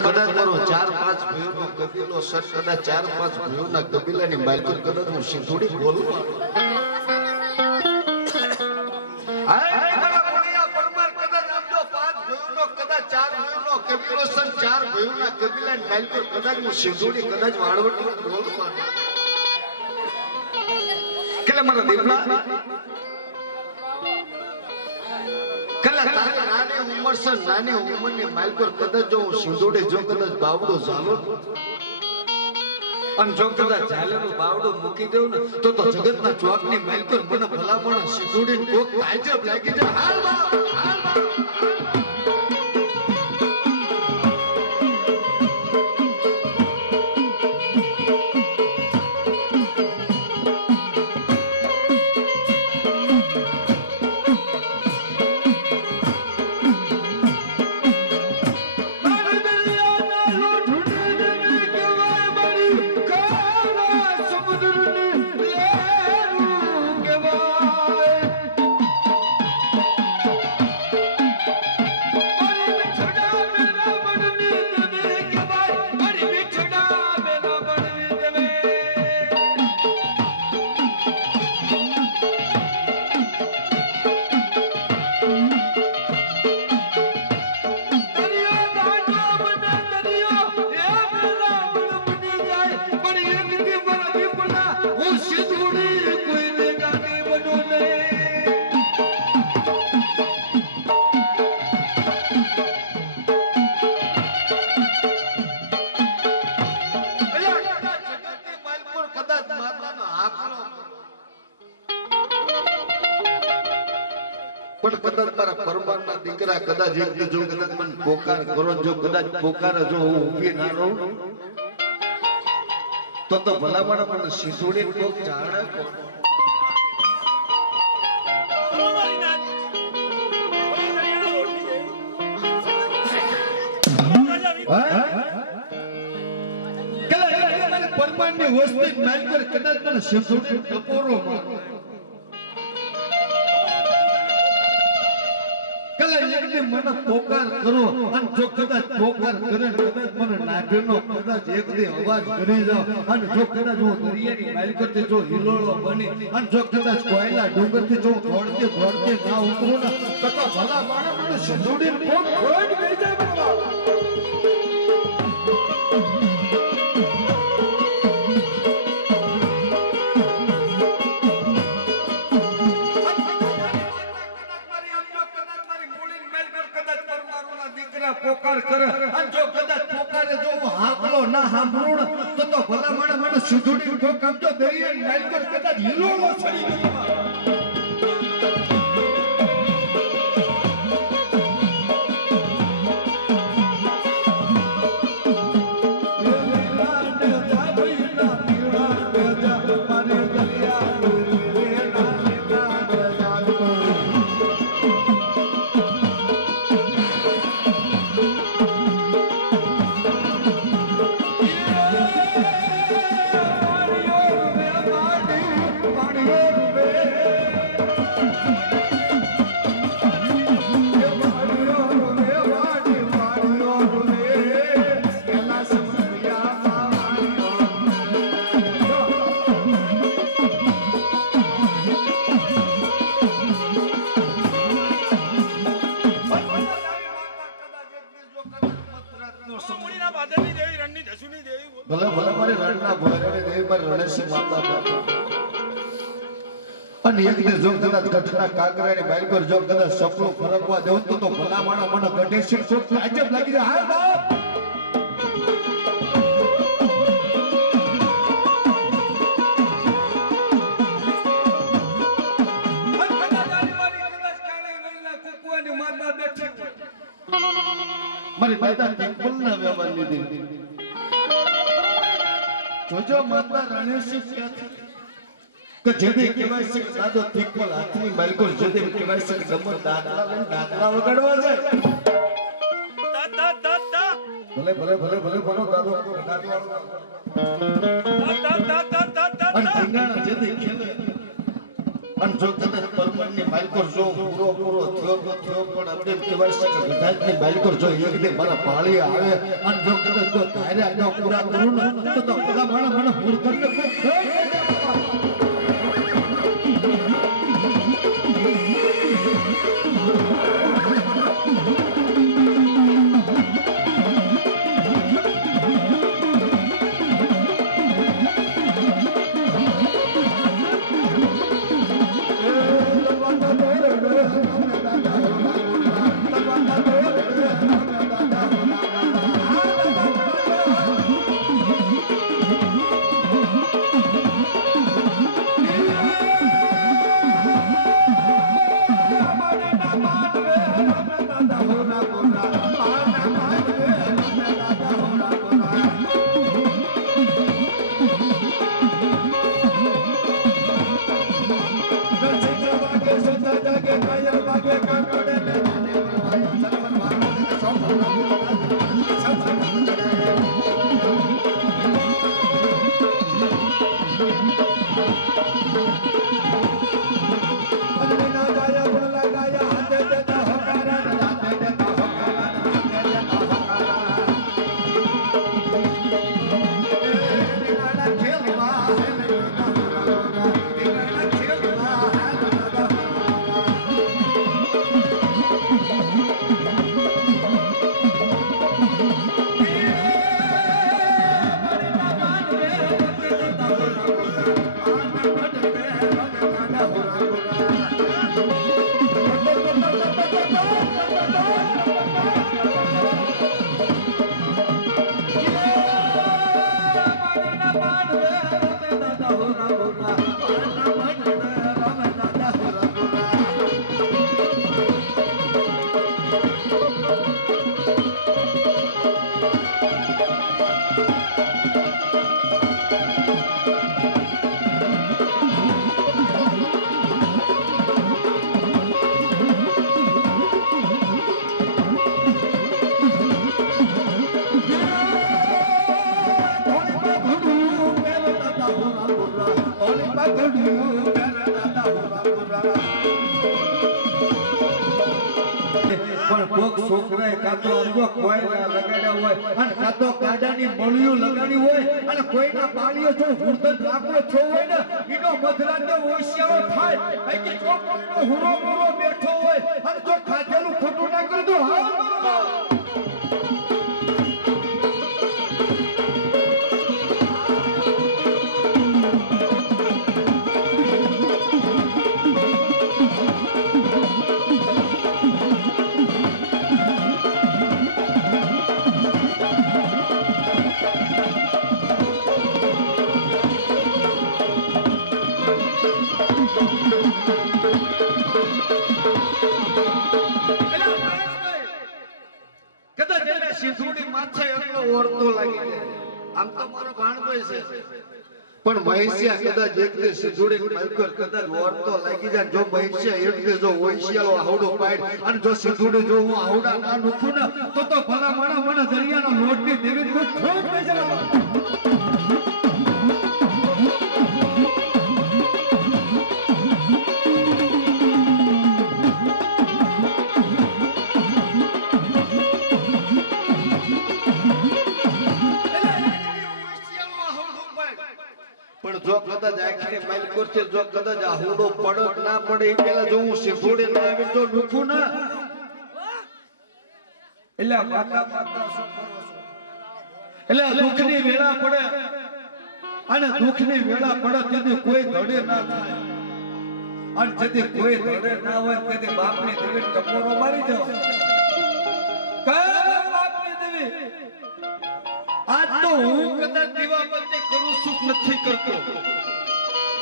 કદાચ મારો 4-5 ભાઈઓનો કબીલો સર કદાચ 4-5 ભાઈઓના કબીલાની માલકર કદાચ હું સિંધુડી બોલું કબીલાની માલકર કદાચ હું સિંધુડી કદાચ વાળવટી બોલું કેટલા મારા દીપડા કલા તારી નાની ઉંમર છે નાની ઉંમરની માલકર કદાચ જો હું સિંધુડી જો કદાચ બાવડો ઝાલો અને જો કદાચ ઝાલેનું બાવડો મૂકી દેવ ને તો જગતના ચોકની માલકર મને ભલામણ સિંધુડી કોક તાજબ લાગી જાય હાલ બાપ હાલ બાપ કદાચ એક જો કદાચ મને પોકાર કરો જો કદાચ પોકાર જો હું ઊભી ના રહું તો ભલામણ મને સિંધુડી કોક જાણે પરમાનની વસ્તી માલકર કદાચ મને સિંધુડી ટપોરો મારો મને પોકાર કરો અને જો કદાચ પોકાર કરે કદાચ મને નાભીનો કદાચ એક દી અવાજ કરી જાવ અને જો કદાચ હું દરિયાની માલકરથી જો હિલોળો બની અને જો કદાચ કોયલા ડુંગરથી જો દોડતી ના ઉતરું ને તો ભલા માણસ મને સિંધુડી કોક ખોટ ગઈ જાય બાબા પોકાર કરે અને જો કદાચ પોકારે જો હું હાકલો ના સાંભળું તો ભલા મને સિંધુડી કોક આમ તો દરિયાની માલકર કદાચ હિલોળો છડી ગયો અને એક ને જો કદાચ ઘટના કાગરાની બાઈ પર જો કદાચ સપનું ફરકવા દેવું તો ભલા માણો મને ગઢે શીખ શોખ તાજબ લાગી જાય હાલ બાપ મારી દાદા ટેમ્પલ ના વ્યવહાર લીધી જોજો માતા રણેશી ક્યાં કે જેને કહેવાય છે કે દાદો ઠીકપલ હાથની માલકો જેને કહેવાય છે કે ગમત દાદલા વગાડવા જાય ભલે ભલે ભલે ભલે ભલો દાદો અને ઢીંગાણા જેને ખેલે અને જો કદાચ પરમાનની માલિકો જો પૂરો થયો તો થયો પણ આપણે કહેવાય છે કે ગધાજની માલિકો જો એક દે મારા પાળી આવે અને જો કદાચ જો ધાર્યા જો પૂરા કરું ને તો બધા માણસ મને મૂર્ખને છોકરાએ કાતો અંગો કોયલા લગાડ્યા હોય અને કાતો ગાડાની મળિયું લગાડી હોય અને કોઈના પાળીઓ જો હુરદન રાખો છો હોય ને ઈનો મધરાતે ઓશિયાળો થાય કે જો કોઈનો હુરો હુરો બેઠો હોય અને જો ખાધેલું ખોટું ના કરી દો હા પણ મહેશિયા કદાચ એક દે સિધુડે માલકર કદાચ ઓરતો લાગી જાય જો મહેશિયા એક દે જો ઓશિયાળો આવડો પાડ અને જો સિધુડે જો હું આવડા ના નુખું ને તો ભલા માણા મને દરિયાનો લોટની દેવી તો થોડ બેજરા જો કદાચ આખરે માઇલ કરશે જો કદાચ આ હુડો પડક ના પડે એ પેલા જો હું સિધોડે ના આવે તો નુખું ના એટલે માતા માતા શું કરો છો એટલે દુખની વેળા પડે અને દુખની વેળા પડે તેથી કોઈ ધડે ના થાય અને જેથી કોઈ ધડે ના હોય તેથી બાપની દેવી ટપોરો મારી જાવ કઈ બાપની દેવી આજ તો હું કદાચ દીવાબંધી કરું સુખ નથી કરતો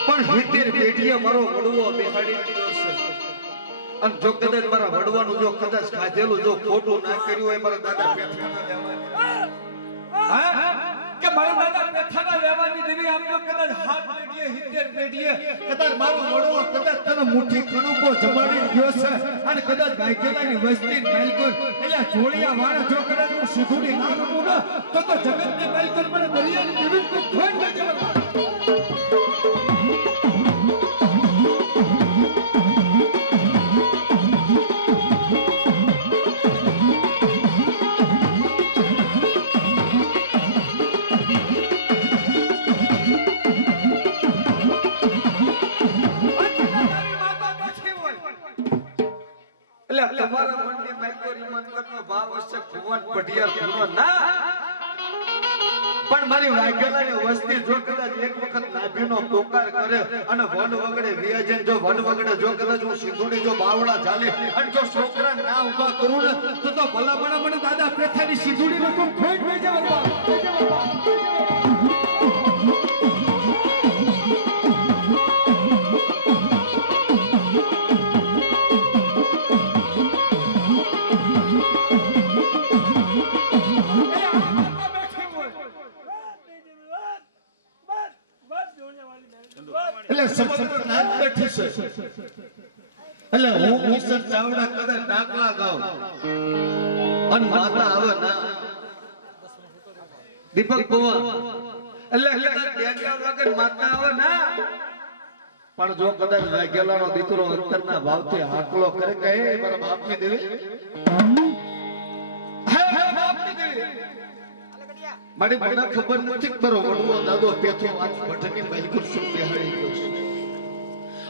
પણ હિતેર પેઢીએ મારો વડવો બેહાડી દીધો છે અને જો કદાચ મારા વડવાનું જો કદાચ ખાધેલું જો ખોટું ના કર્યું હોય મારા દાદા પેઠાના લેવાની કે મારા દાદા પેઠાના લેવાની દેવી આમનો કદાચ હાથ પેઢીએ હિતેર પેઢીએ કદાચ મારો વડવો કદાચ તને મુઠ્ઠી કણુકો જમાડી ગયો છે અને કદાચ ગાયકેલાની વસ્તી માલકોર એટલે જોડિયા વાળા જો કદાચ હું સુધુડી ના રમું ને તો જગતની માલકોર મને દરિયાની દેવી કોઈ થોડ ન જવા પટિયાર પૂરો ના પણ મારી વાઘેલાની વસ્તી જો કદાચ એક વખત નાભીનો પોકાર કરે અને વન વગડે વિયાજન જો વન વગડે જો કદાચ હું સિંધુડી જો બાવળા ચાલે અને જો છોકરા ના ઊભા કરું ને તો ભલા મને દાદા પેથાની સિંધુડી નો કોઈ ખોટ ન જવા એટલે હું કિશન ચાવડા કદાચ ડાકલા ગાઉં અને માતા આવે ના દીપક પવન એટલે કદાચ ડેંગા વગર માતા આવે ના પણ જો કદાચ વાઘેલાનો દીકરો અંતરના ભાવથી હાકલો કરે કે હે મારા બાપની દેવી હે બાપની દેવી મારી મને ખબર નથી મારો વડવો દાદો પેથો વાત ભટકી બાઈકુર શું બેહાડી ગયો છે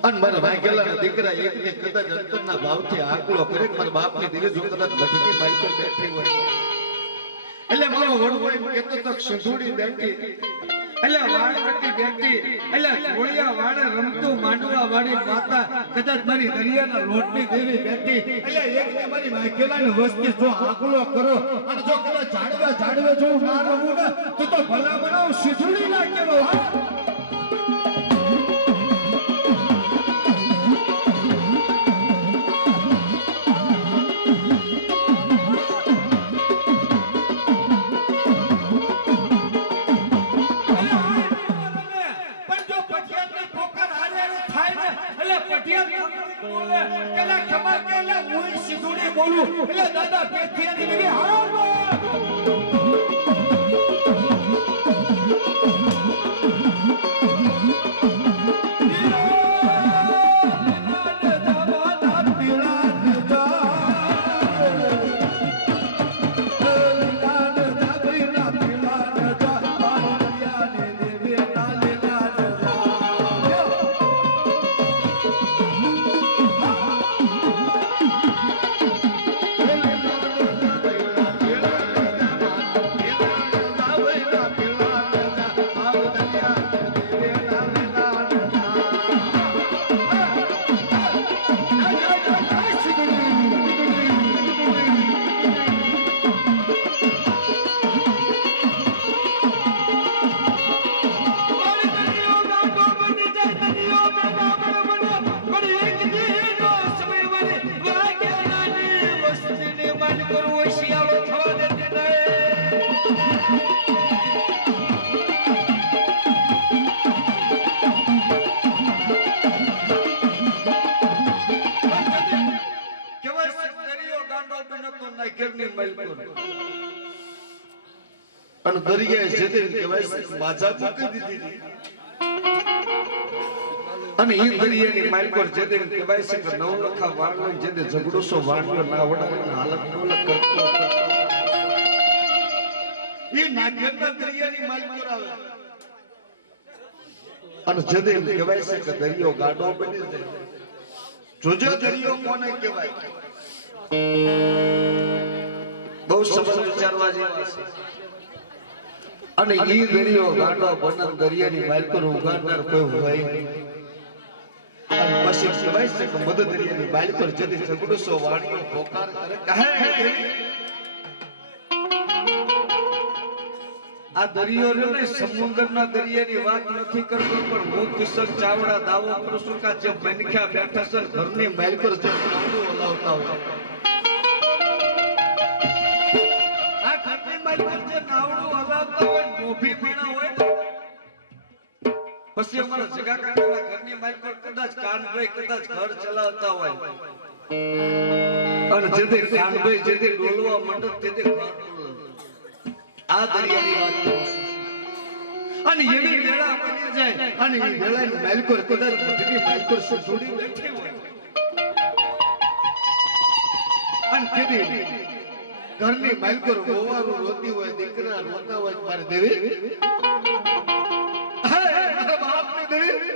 અને મારા વાઘેલાના દીકરા એકને કદાચ અંતરના ભાવથી આકલો કરે મારા બાપની દિલે જો કદાચ ભટકી બાઈકુર બેઠી હોય એટલે મારો વડવો એમ કહેતો તો સિંધુડી બેઠી એટલે વાળવટી બેઠી એટલે ઘોડિયા વાળે રમતું માંડવા વાળી માતા કદાચ મારી દરિયાના લોટની દેવી બેઠી એટલે એકને મારી વાઘેલાની વસ્તી જો આકલો કરો અને જો કદાચ ઝાડવે જો ના રહું ને તો ભલા બનાવ સિંધુડી ના કેવો એટલે દાદા પેથિયાની દેવી હાલ અને દરિયાએ જતી કહેવાય માજા મૂકી દીધી અને ઈ દરિયાની માલ પર જતી કહેવાય છે કે નવલખા વાળનો જેને ઝઘડોસો વાળ્યો ના વડાની હાલત નવલખ કરતો ઈ નાગરના દરિયાની માલ પર આવે અને જતી કહેવાય છે કે દરિયો ગાડો બની જાય જોજો દરિયો કોને કહેવાય બહુ સમજ વિચારવા જેવા છે અને ઈ દરિયો ગાડો બનન દરિયાની માલ પર ઉગાડનાર કોઈ હોય અને પછી કહેવાય છે કે મધ દરિયાની માલ પર જતી ઝઘડોસો વાળીઓ પોકાર કરે કહે આ દરિયો ને સમુદ્રના દરિયાની વાત નથી કરતો પણ હું કિશન ચાવડા દાવો કરું છું કે જે મનખ્યા બેઠા છે ઘરની માલ પર જે નાવડું હલાવતા હોય આ ઘરની માલ પર જે નાવડું હલાવતા હોય મોભી પીણા હોય પછી અમારા જગા કાકાના ઘરની માલ પર કદાચ કાનભાઈ કદાચ ઘર ચલાવતા હોય અને જેતે કાનભાઈ જેતે ડોલવા મંડપ તેતે ઘર આ દરિયાની વાત કરું છું અને એવી વેળા બની જાય અને એ વેળાની માલકોર કદાચ મોટી માલકોર છોડી બેઠી હોય અને કેદી ઘરની માલકોર ગોવારું રોતી હોય દીકરા રોતા હોય મારી દેવી મારા બાપની દેવી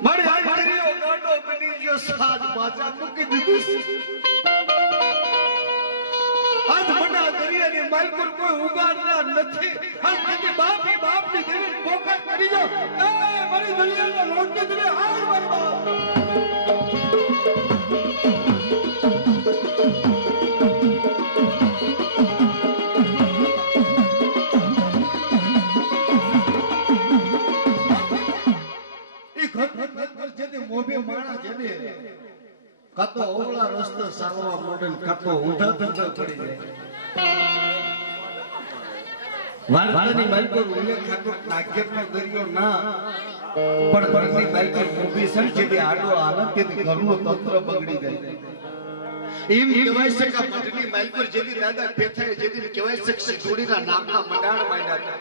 મારી આ દરિયો ગાડો બની ગયો સાત બાજા મૂકી દીધી દરિયાની માલકુર કોઈ ઉગાડનાર નથી અને જેથી બાપની દેવી પોકાર કરી જાઓ એ મારી દરિયાના લોટની તમે હાર મારવા મોભી માણા જેને કાતો ઓવળા રસ્તો સાલવા મોડેલ કાતો ઊંધા ધંધા પડી જાય વાળની માલકો ઉલ્લેખ ખાતો નાગેરનો દરિયો ના પણ પરની માલકો મોભી સંચેતી આડો આનંદથી ઘરનું તંત્ર બગડી જાય એમ કહેવાય છે કે મઢની માલકો જેની દાદા પેથાએ જેની કહેવાય છે કે જોડીના નામના મંડાણ માંડ્યા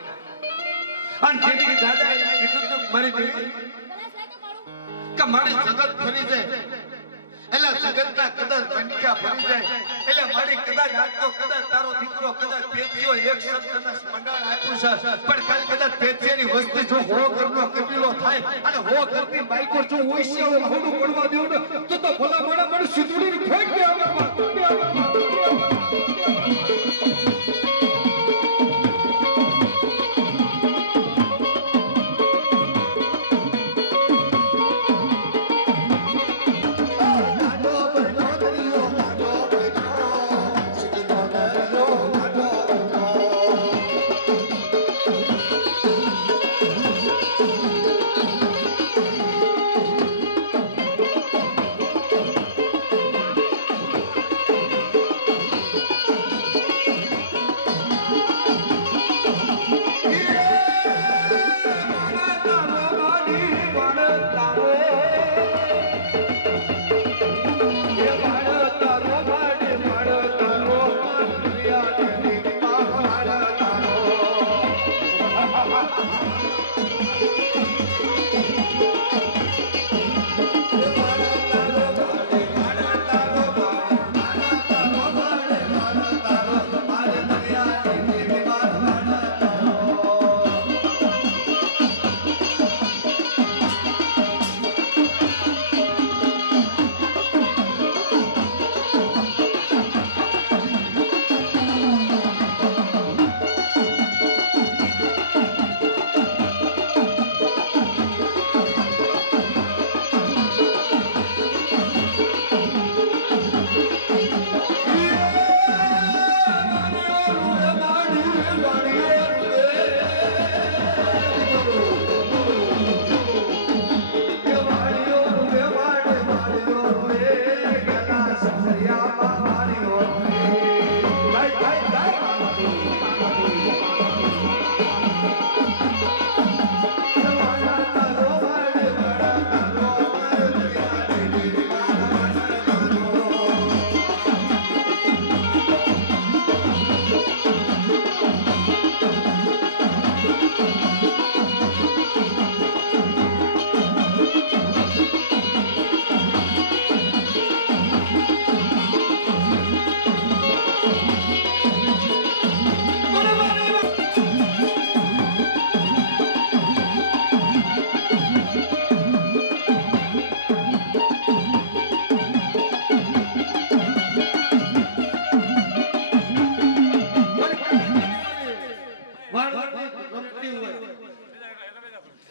અને જેની દાદા કીધું તો મારી દેવી કે મારી જગત ફરી જાય એટલે જગતના કદાચ મંડિયા ફરી જાય એટલે મારી કદાચ આજ તો કદાચ તારો દીકરો કદાચ પેથિયો એક શબ્દના મંડાણ આપ્યું છે પણ કાલ કદાચ પેથિયાની વસ્તી જો હો ઘરનો કબીલો થાય અને હો ઘરની બાઈકો જો ઓઈસિયાળો હોડું પડવા દેવું ને તો ભલા મોડા મને સુધુડી ફેંક દે આમાં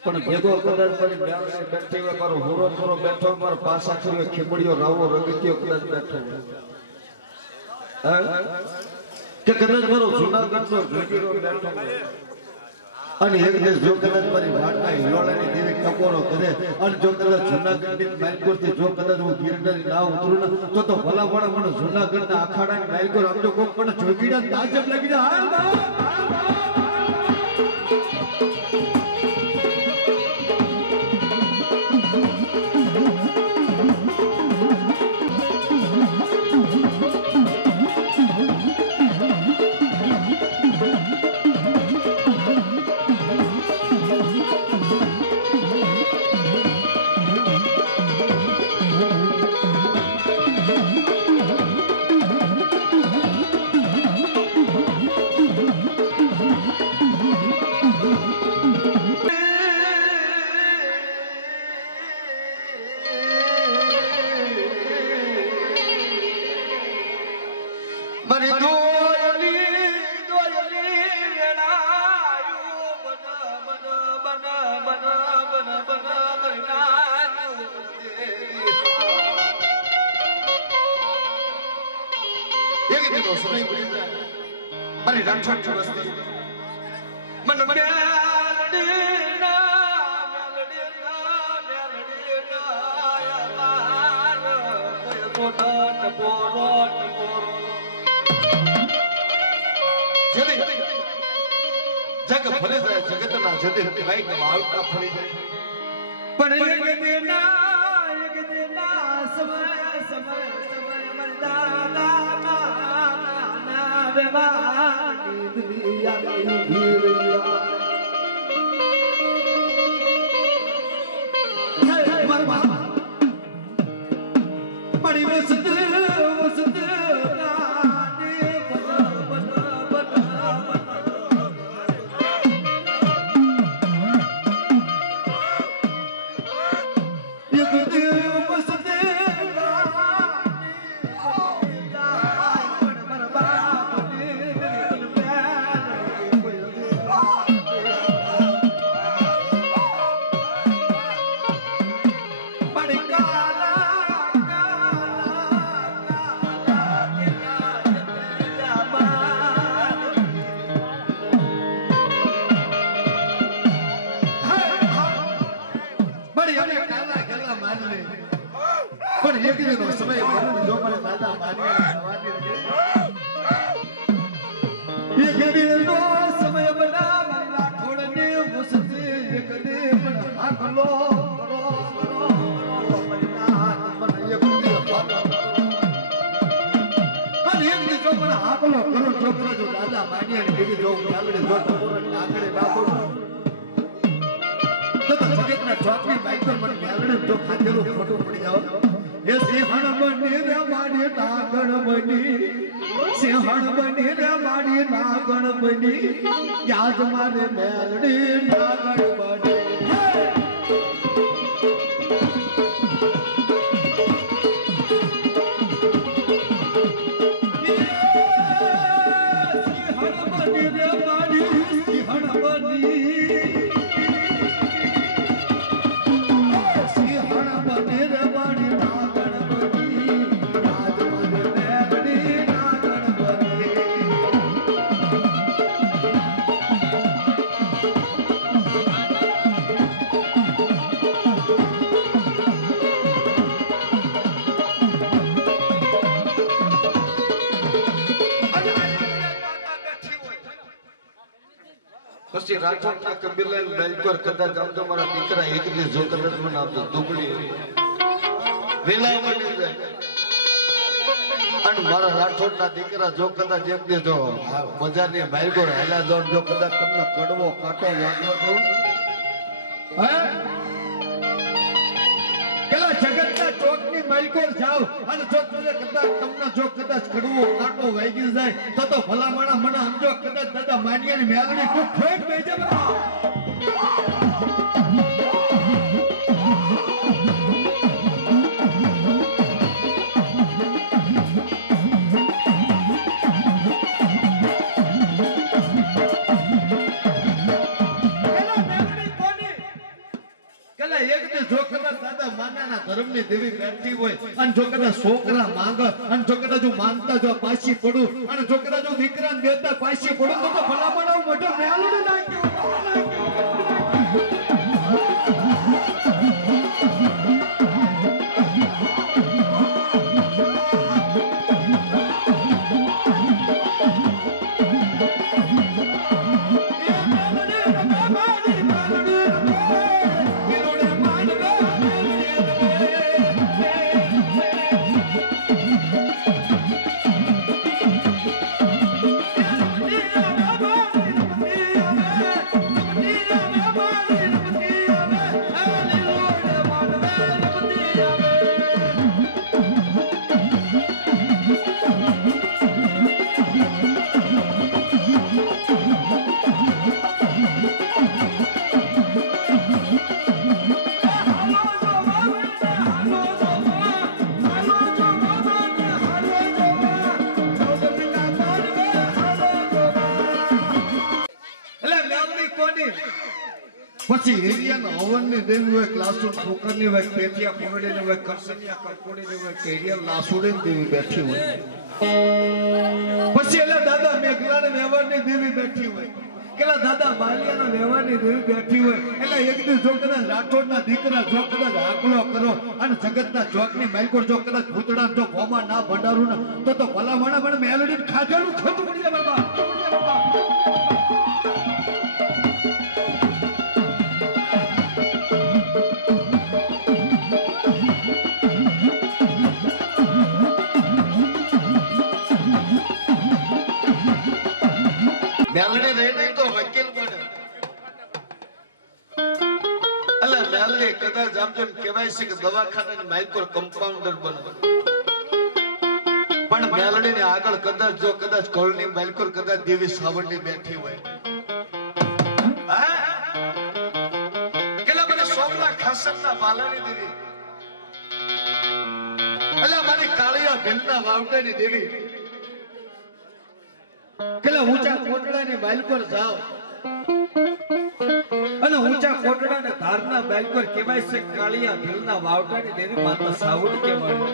પણ ભેગો કદાચ પડી બ્યાસી બેઠી હોય મારો હુરો થોરો બેઠો મારો પાસા થયો ખીમડીયો રાવો રગત્યો કદાચ બેઠો કે કદાચ મારો જૂનાગઢનો જોગીરો બેઠો અને એક દિવસ જો કદાચ મારી વાટના હિલોળાની દેવી ટકોરો કરે અને જો કદાચ જૂનાગઢની માલકોરથી જો કદાચ હું ગિરનારી ના ઉતરું ને તો ભલા ભલા મને જૂનાગઢના અખાડાની માલકોર આમ તો કોક મને જોગીડા તાજબ લાગી જાય હાલ મારી દોયલી દીનો સમય પડી જાય મારી રાઠોડ વસ્તી મન મેલડી ના કોઈ રોટ બોરો જદી જગ ફરે જાય જગતના જદી કઈ વાળતા ફરી જાય પણ એક દેના સમય સમય સમય મરદાના ના વેવાની દુનિયા ભીરિયા હે માર બાબા પડી વસત પણ એક દિનો સમય ભરું જો મને દાદા માની એક દિનો સમય બના મારી રાઠોડને મુસતી એક દિન આખલો કરો મારી નાથ મને એક દિન અને એક દિન જો મને આખલો કરો છોકરો જો દાદા માની અને બીજી જો આગળ જો ટકોર આગળ બાપુ તો જગતના ચોકની બાઈકર મને આગળ જો ખાધેલું ખોટું પડી જાવ એ સિંહણ બની રે માડી નાગણ બની સિંહણ બની રે માડી નાગણ બની યાદ મારે મેલડી નાગણ બની પછી રાઠોડના કબીરલાલ મેલકોર કદાચ આમ તો મારા દીકરા એક દિવસ જો કદાચ મને આપતો દુબળી વેલાવડી જાય અને મારા રાઠોડના દીકરા જો કદાચ એક દિવસ જો બજારની મેલકોર હેલા જો કદાચ તમને કડવો કાંટો વાગ્યો તો હે પેલા જગતના ચોકની મેલકોર જાવ અને જો કદાચ તમને જો કદાચ કડવો કાંટો વાગી જાય તો ભલામણા મને સમજો કદાચ દાદા માનિયાની મેલડી તું ફેટ બેજે ધર્મની દેવી બેઠી હોય અને જો કદાચ છોકરા માંગ અને જો કદાચ હું માંગતા જો પાછી પડું અને જો કદાચ હું દીકરાને દેતા પાછી પડું તો ભલામણ મોટો મેલડી નાખ્યો પછી હેરિયાના હવનની દેવી હોય, ક્લાસરૂમ ઠોકરની હોય, પેટિયા કોરડીની હોય, કરસનિયા કરકોડીની હોય, હેરિયા લાસુડીની દેવી બેઠી હોય. પછી એલા દાદા મેઘલાને વ્યવહારની દેવી બેઠી હોય, કેલા દાદા બાલિયાના વ્યવહારની દેવી બેઠી હોય. એટલે એક દિવસ જો કદાચ રાઠોડના દીકરા જો કદાચ આકલો કરો અને જગતના ચોકની માલકોર જો કદાચ ભૂતડા જો ભોમાં ના ભંડારું ને તો ભલા માણા મને મેલડી ખાધેલું ખોટું પડી જાય બાબા. મેલડી રહી તો વકીલ બને. અલા મેલડી કદાચ આમ જેમ કહેવાય છે કે દવાખાનાની માલકોર કમ્પાઉન્ડર બને, પણ મેલડી ને આગળ કદાચ જો કદાચ કોલની માલકોર કદાચ દેવી સાવરણી બેઠી હોય, કેલા મને સોમના ખાસમના બાલાની દેવી, અલા મારી કાળિયા ભીલના વાવટાની દેવી, કેલા ઊંચા કોટડાની બાલકોર જાવ અને ઊંચા કોટડાને ધારના બાલકોર કહેવાય છે કાળિયા ભીલના વાવટાની દેવી માતા સાવડ કહેવાય.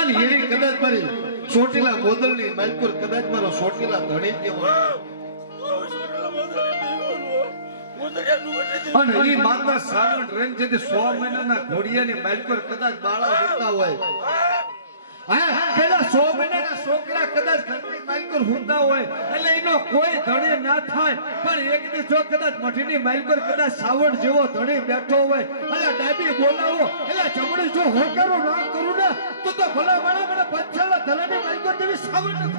અને એવી કદાચ મારી ચોટીલા બોદલની બાલકોર કદાચ મારો ચોટીલા ધણી કહેવાય. અને એ માતા સાવડ રેન જે 100 મહિનાના ઘોડિયાની બાલકોર કદાચ બાળા હોતા હોય, પેલા 100 મહિનાના છોકરા કદાચ ઘરની માલકોર હોતા હોય, એટલે એનો કોઈ ધણી ના થાય. પણ એક દિવસ જો કદાચ મઠીની માલકોર કદાચ સાવડ જેવો ધણી બેઠો હોય, એટલે ડાબી બોલાવો, એટલે જમણી જો હોકારો ના કરું ને તો ભલા માણા મને પંચાળા ધલાની માલકોર જેવી સાવડ ન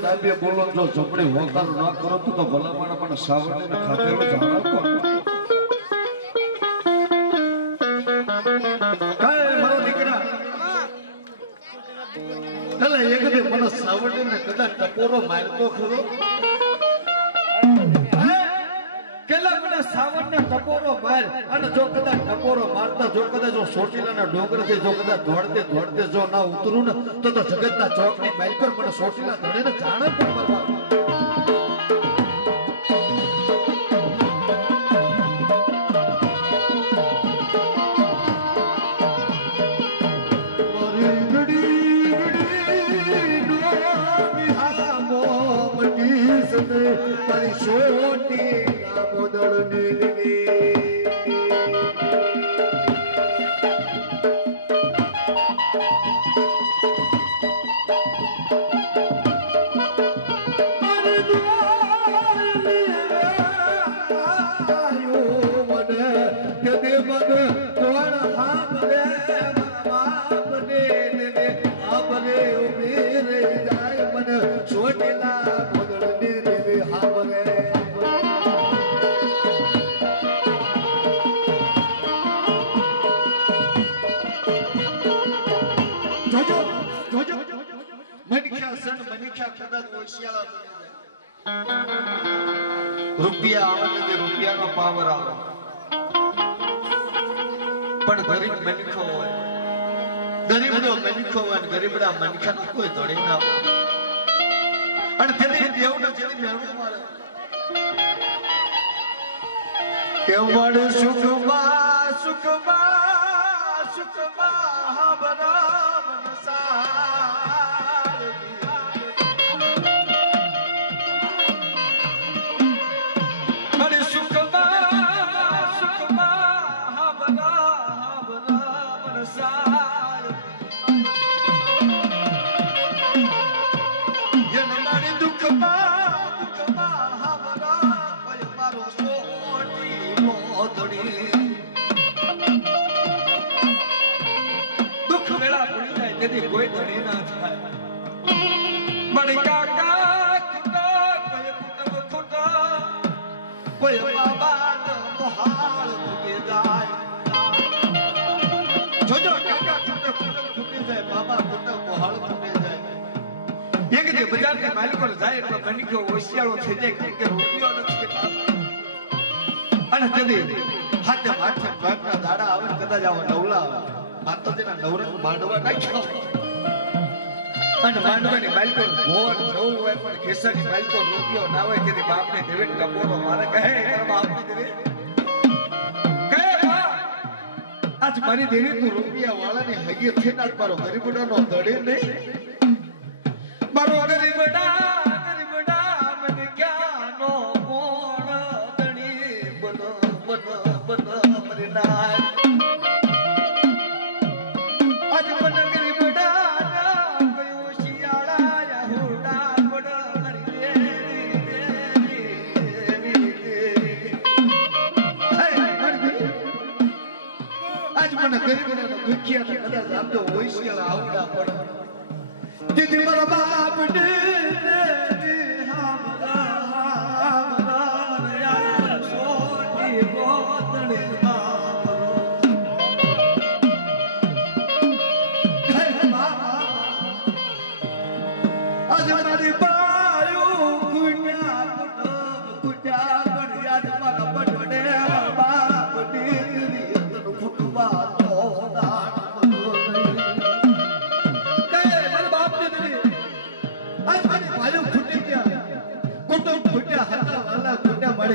ડાબે બોલો જો જમણે હોકારો ના કરો તો ભલામણ પણ સાવરને ખાધેલો જાણો કોણ કાય મારો દીકરા એટલે એક દે મને સાવરને કદાચ ટપોરો મારતો ખરો કેલા મને સાવરને ટપોરો માર અને જો કદાચ ટપોરો મારતા જો કદાચ જો સોટીલાના ડોંગરથી જો કદાચ દોડતે જો ના ઉતરું ને તો જગતના ચોકની માઇલ પર મને સોટીલા ધણીને જાણે પણ મારવા રૂપિયા આવે ને રૂપિયાનો પાવર આવે પણ ગરીબ મનખો હોય ગરીબનો મનખો હોય ગરીબના મનખાનો કોઈ ધોડી ના અને તેને દેવનો જેની મેળવું મારે કેવડ સુખમાં સુખમાં સુખમાં બરાબર કોઈ ધણી ના થાય બડી કાકા કુટા કોઈ કુટુંબ કુટા કોઈ બાબા નો મોહાલ તૂટી જાય જોજો કાકા કુટુંબ તૂટી જાય બાબા કુટુંબ મોહાલ તૂટી જાય એક જે બજાર કે માલિક પર જાય એટલે મનકો હોશિયારો થઈ જાય કે રૂપિયો નથી અને તેથી હાથે માથે ભાગના દાડા આવે કદાચ આવા નવલા માતાજીના નવરંગ માંડવા નાખ્યો અને માંડવાની બાલકો ભોર જવું હોય પણ ખેસરની બાલકો રૂપિયો ના હોય તેથી બાપને દેવે ટપોરો મારે કહે બાપને દેવે કહે આજ મારી દેવી તું રૂપિયા વાળાની હગી થઈને આજ મારો ગરીબડાનો ધડે નહીં મારો ગરીબડા મને ક્યાંનો કોણ ધણી બન મરી નાય આજ મને ગરીબડા કયો શિયાળા યાહુડા પડ કરી આજ મને ગરીબડાનો દુખિયા કદાચ આપતો હોય શિયાળા આવડા પડ દીદી મારા બાપ ને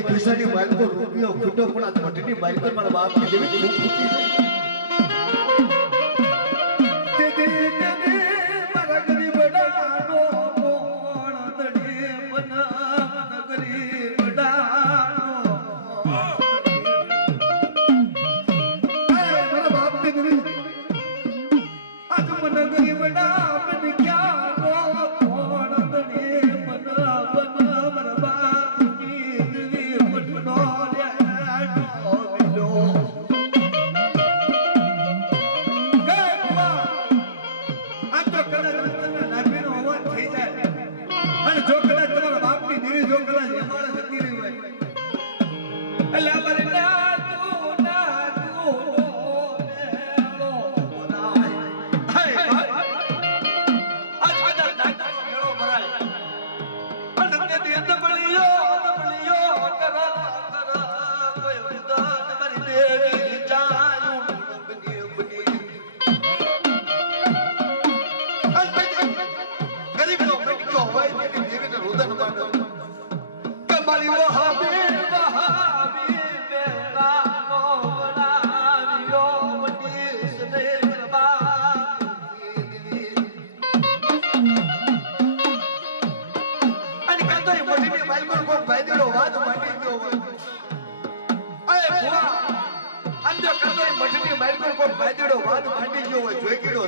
કિસાની બાલકો રૂપિયો ખૂટો પણ આ મઠની બાલકો મારા બાપની દેવી ખૂબ ખૂટી મારા ગરીબડાનો કોણ ધણી બન ગરીબડાનો મારા બાપની દેવી આજ મને ગરીબડા મને ક્યાં કોણ ધણી બન મારા બાપ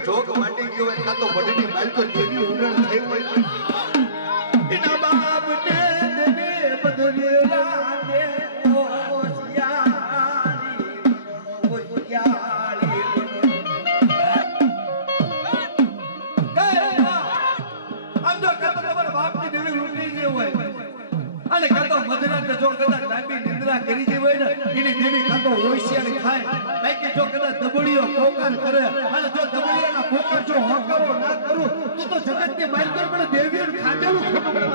જોગ માંડી ગયો હોય કાતો બઢની બાલકો દેવી ઉડણ થઈ હોય એના બાપ ને દેવે બદલેલા દે ઓ શિયાળી આમ તો કાતો તમારા બાપની દેવી ઉડી ગઈ હોય અને કાતો મધરાત જો કદાચ લાંબી નિંદ્રા કરી ગઈ હોય ને એની દેવી કાતો હોશિયારી થાય બાકી જો કદાચ દબડીઓ પોકાર કરે અને જો દબડીઓના પોકાર જો હોકરો ના કરું તો જગતની બાલકો પણ દેવીઓને ખાંડેલું ખોટું પડે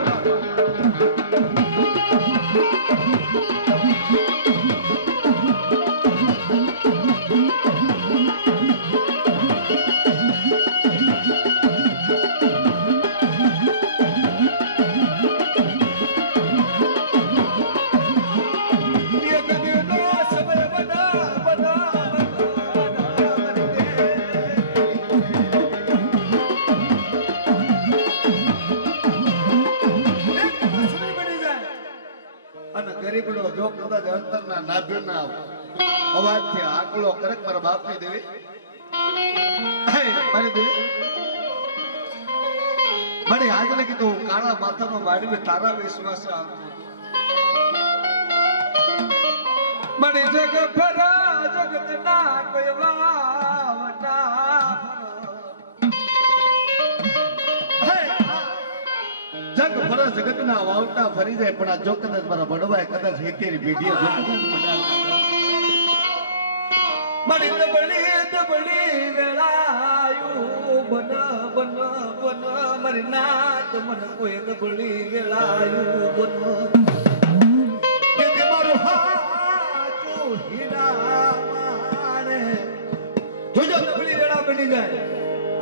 ગરીબડો જો કદાચ અંતરના નાભ્યના અવાજથી આકલો કરે મારા બાપની દેવી મારી દેવી મને આજ લગી તો કાળા માથાનો માડીને તારા વિશ્વાસ મને જગ ફરા જગત ના કોઈ વાવટા જગ ફરા જગત ના વાવટા ફરી જાય પણ આ જો કદાચ મારા બડવાય કદાચ હેકેરી ભેડીએ મારી દબડી વેળાયું બન મારી નાત મન કોઈ દબડી વેળાયું બન કે મારું હા હીરા માણે જોજો દબળી વેળા બની જાય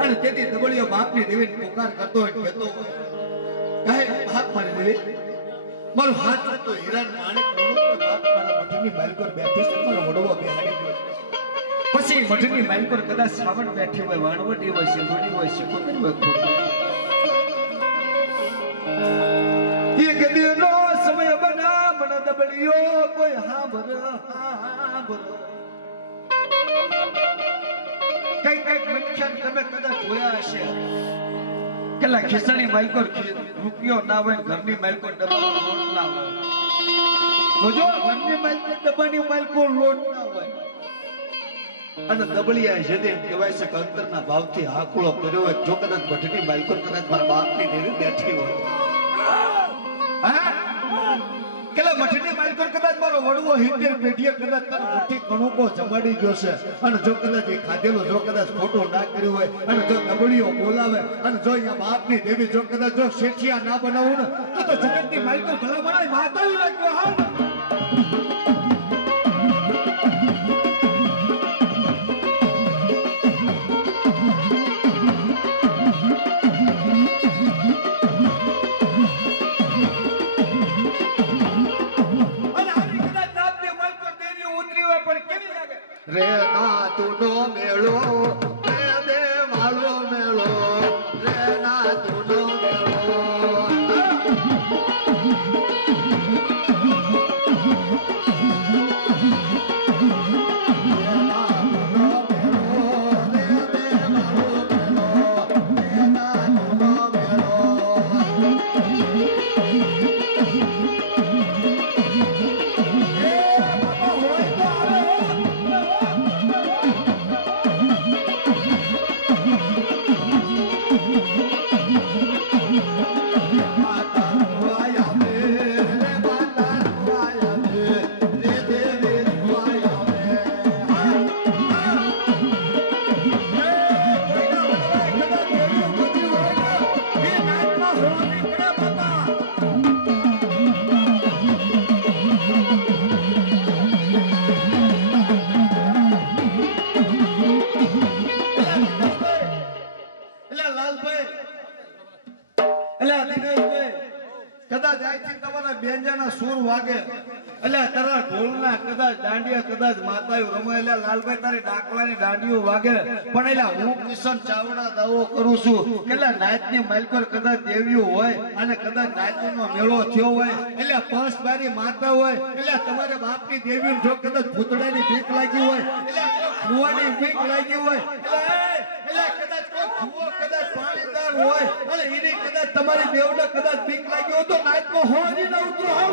અને તેથી દબળીઓ બાપની દેવીને પુકાર કરતો હોય કહેતો હોય કહે બાપ મારી દેવી મારો હાથ તો હીરા માણેક બાપ મારા મઠની માલ પર બેઠી છે મારો વડવો બેહાડી ગયો પછી મઠની માલ પર કદાચ શ્રાવણ બેઠી હોય વાણવટી હોય સિંધુડી હોય સિકોતર હોય એક દીનો સમય બના મન દબળીઓ કોઈ હાબર કઈ મનુષ્ય તમે કદાચ જોયા હશે કેલા ખિસ્સાની માલકોર રૂપિયો ના હોય ઘરની માલકોર ડબ્બાનો લોટ ના હોય જોજો ઘરની માલકોર ડબ્બાની માલકોર લોટ ના હોય અને દબળિયા છે તે કહેવાય છે કે અંતરના ભાવથી હાકુળો કર્યો હોય જો કદાચ ભઠની માલકોર કદાચ મારા બાપની દેવી બેઠી હોય કેલા મઠની માલકોર કદાચ મારો વડવો 70 પેઢીએ કદાચ તારો મુઠ્ઠી કણુકો જમાડી ગયો છે અને જો કદાચ એ ખાધેલો જો કદાચ ખોટો ના કર્યો હોય અને જો દબળીઓ બોલાવે અને જો અહીંયા બાપની દેવી જો કદાચ જો શેઠિયા ના બનાવું ને તો જગતની માલકોર ભલા બનાય માતાવી લાગ્યો હા રે ના તુનો મેળો રે દે માળો મેળો રે ના તુનો મેળો કદાચ આઈથી તમારા બેંજાના સૂર વાગે એટલે તારા ઢોલના કદાચ દાંડિયા કદાચ માતાઓ રમે એટલે લાલભાઈ તારી ડાકલાની દાંડીઓ વાગે પણ એટલે હું કિશન ચાવડા દાવો કરું છું કે નાચની માલકોર કદાચ દેવીઓ હોય અને કદાચ નાચનો મેળો થયો હોય એટલે પાંચ બારી માતા હોય એટલે તમારે બાપની દેવીઓ જો કદાચ ભૂતડાની ભીખ લાગી હોય એટલે કુવાની ભીખ લાગી હોય એટલે કદાચ કોઈ કુવો કદાચ પાણીદાર હોય અને એની કદાચ તમારી દેવને કદાચ ભીખ લાગી હોય તો નાચમાં હોજી ન ઉતરો હાલ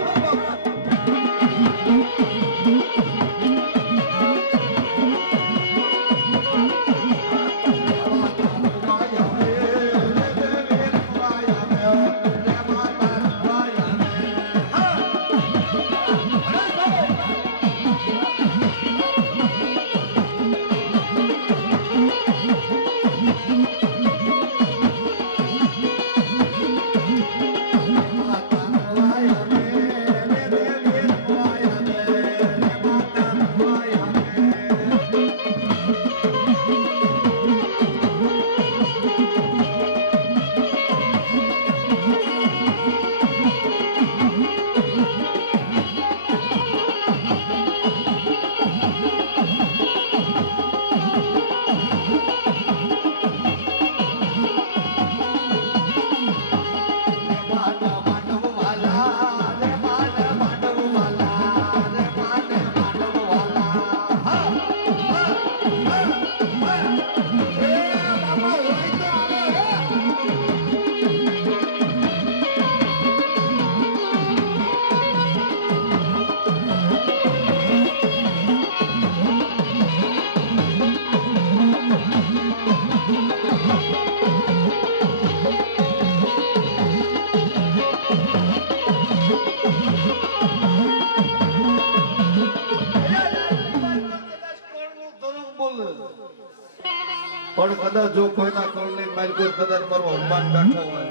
પણ કદાચ જો કોઈના કોળની માલકોર કદાચ મારો હનુમાન બેઠો હોય,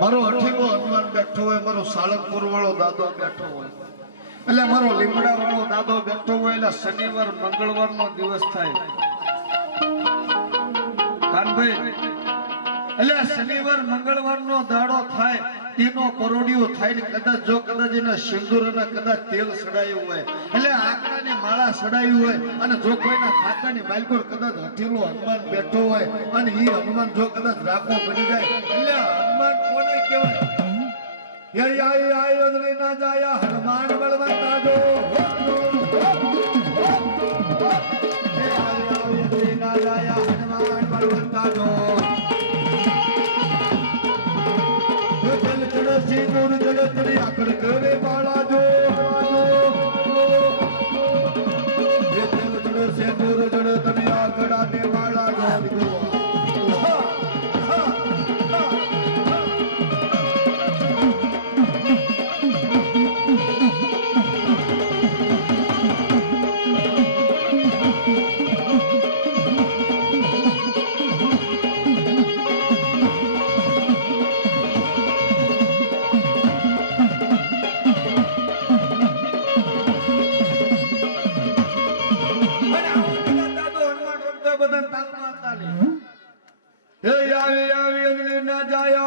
મારો અઠીવો હનુમાન બેઠો હોય, મારો સાળંગપુર વાળો દાદો બેઠો હોય, એટલે મારો લીમડા વાળો દાદો બેઠો હોય એટલે શનિવાર મંગળવાર નો દિવસ થાય કાનભાઈ એટલે શનિવાર મંગળવાર નો દાડો થાય તેનો પરોડિયો થાય ને કદાચ જો કદાચ એના સિંદૂર અને કદાચ તેલ સડાયું હોય એટલે આંકડાની માળા સડાયું હોય અને જો કોઈના ખાતાની માલ પર કદાચ હઠીલો હનુમાન બેઠો હોય અને એ હનુમાન જો કદાચ રાખો બની જાય એટલે હનુમાન કોને કહેવાય ના જાયા હનુમાન બળવંતા જો ના જાયા હનુમાન બળવંતા જો સિંદૂર જગતની આકડ કરે બાળા જો સિંદૂર જગતની આકડા ને બાળા જો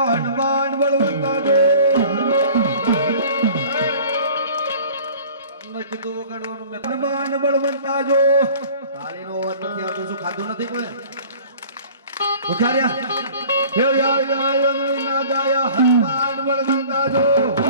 હનુમાન બળવંતા જો કીધું વગાડવાનું હનુમાન બળવંતા જો તાળીનો અવાજ નથી આવતો શું ખાધું નથી કોઈ વગાડ્યા હે ના જાયા હનુમાન બળવંતા જો